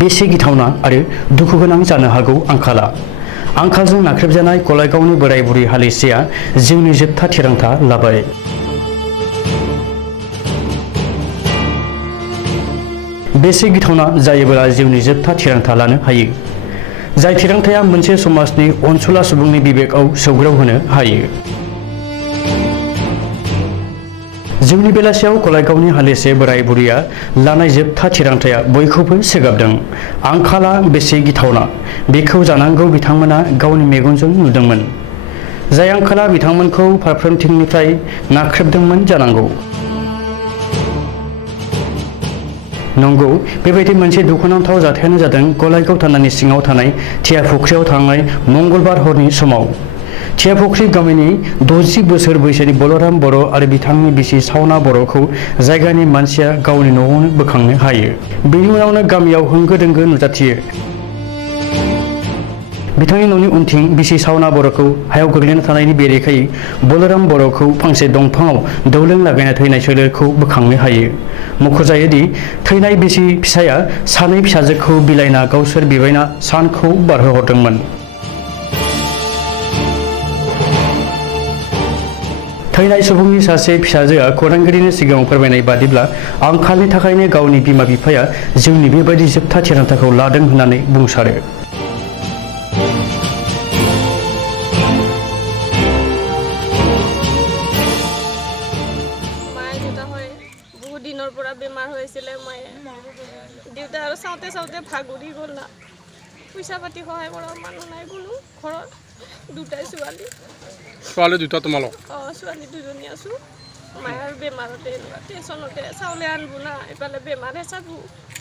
बेसे गिथावना आरो दुखु गोनां जानो हागौ आंखाला। आंखालजों नाख्रेबजानाय गलायगावनि बोराय बुरै हालिसेया जिउनि जोबथा थिरांथा लाबाय। बेसे गिथावना जायोब्ला जिउनि जोबथा थिरांथा लानो हायो, जाय थिरांथाया मोनसे समाजनि अनसुला सुबुंनि बिबेकआव सौग्रावहोनो हायो। जिउनि बेलासियाव गलायगावनि हालिसे बोराय बुरैया लानाय जोबथा थिरांथाया बयखौबो सोगाबदों। आंखाला बेसे गिथावना बेखौ जानांगौ बिथांमोना गावनि मेगनजों नुदोंमोन, जाय आंखाला बिथांमोनखौ फारफ्रोमथिंनिफ्राय नाख्रेबदोंमोन जानांगौ। नंगौ, बेबायदि मोनसे दुखुनांथाव जाथायानो जादों गलायगाव थानानि सिङाव थानाय थियाफुख्रियाव थांनाय मंगलबार हरनि समाव। थियाफुख्रि गामिनि 60 बोसोर बैसोनि बलराम बर' आरो बिथांनि बिसि सावना बर'खौ जायगानि मानसिया गावनि न'आवनो बोखांनो हायो। बेनि उनावनो गामियाव होंगो दोंगो नुजाथियो। बिथांनि न'नि उनथिं बिसि सावना बर'खौ हायाव गोग्लैना थानायनि बेरेखायै बलराम बर'खौ फांसे दंफाङाव दौलें लागायना थैनाय सोलेरखौ बोखांनो हायो। मख'जायोदि थैनाय बिसि फिसाया सानै फिसाजोखौ बिलाइना गावसोर बिबायना सानखौ बारहोहरदोंमोन। थैनाय सुबुंनि सासे फिसाजोआ खौरांगिरिनि सिगाङाव फोरमायनाय बादिब्ला आंखालनि थाखायनो गावनि बिमा बिफाया जिउनि बेबायदि जोबथा थिरांथाखौ लादों होननानै बुंसारो। বহুত দিনৰ পৰা বেমাৰ হৈছিলে মায়ে। দেউতা আৰু চাওঁতে চাওঁতে ভাগৰি গ'ল না। পইচা পাতি সহায় কৰা মানুহ নাই কোনো ঘৰত। দুটাই ছোৱালী। ছোৱালী দুটা তোমালোক? ছোৱালী দুজনী আছোঁ। মায়ে আৰু বেমাৰতে এনেকুৱা টেনচনতে চাউলে আনবো না, এইফালে বেমাৰে চাবো,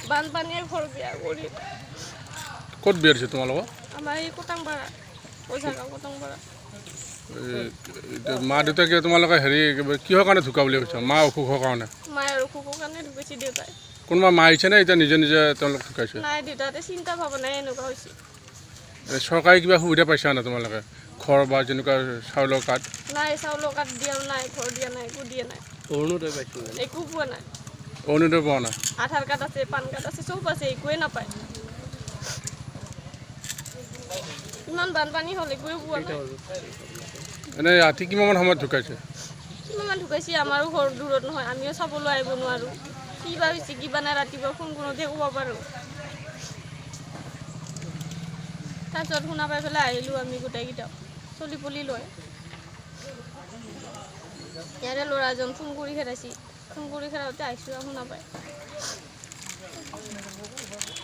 বানপানীয়ে ঘৰ বিয়া কৰি। ক'ত বিয়া দিছে তোমালোকৰ? আমাৰ এই কটাংপাৰা, ওঝাগাঁও কটাংপাৰা। মা দেউতাকে তোমালোকে কিহৰ কাৰণে ঢুকা বুলি কৈছা? মা অসুখৰ কাৰণে? মায়ে অসুখৰ কাৰণে ঢুকাইছে দেউতাই। কোনোবা মা আহিছেনে এতিয়া নিজে নিজে তেওঁলোক ঢুকাইছে? নাই, দেউতাতে চিন্তা ভাৱনাই এনেকুৱা হৈছে। চৰকাৰী কিবা সুবিধা পাইছা না তোমালোকে? ঘৰ বা যেনেকুৱা চাউলৰ কাৰ্ড? নাই, চাউলৰ কাৰ্ড দিয়া নাই, ঘৰ দিয়া নাই, একো দিয়া নাই। অৰুণোদয় পাইছো? একো পোৱা নাই। অৰুণোদয় পোৱা নাই? আধাৰ কাৰ্ড আছে, পান কাৰ্ড আছে, চব আছে, একোৱে নাপায়। ইমান বানপানী হ'ল, একোৱে পোৱা নাই। এনেই ৰাতি কিমান সময়ত ঢুকাইছে? কিমান ঢুকাইছে, আমাৰো ঘৰ দূৰত নহয়, আমিও চাবলৈ আহিব নোৱাৰোঁ। কিবা হৈছে কিবা নাই, ৰাতিপুৱা ফোন কৰোঁতে ক'ব পাৰোঁ। তাৰপিছত শুনা পাই পেলাই আহিলোঁ আমি গোটেইকেইটাও, চলি পলি লৈ। ইয়াৰে ল'ৰাজন ফোন কৰি খেদাইছে, ফোন কৰি খেদাওঁতে আহিছোঁ আৰু শুনা পাই।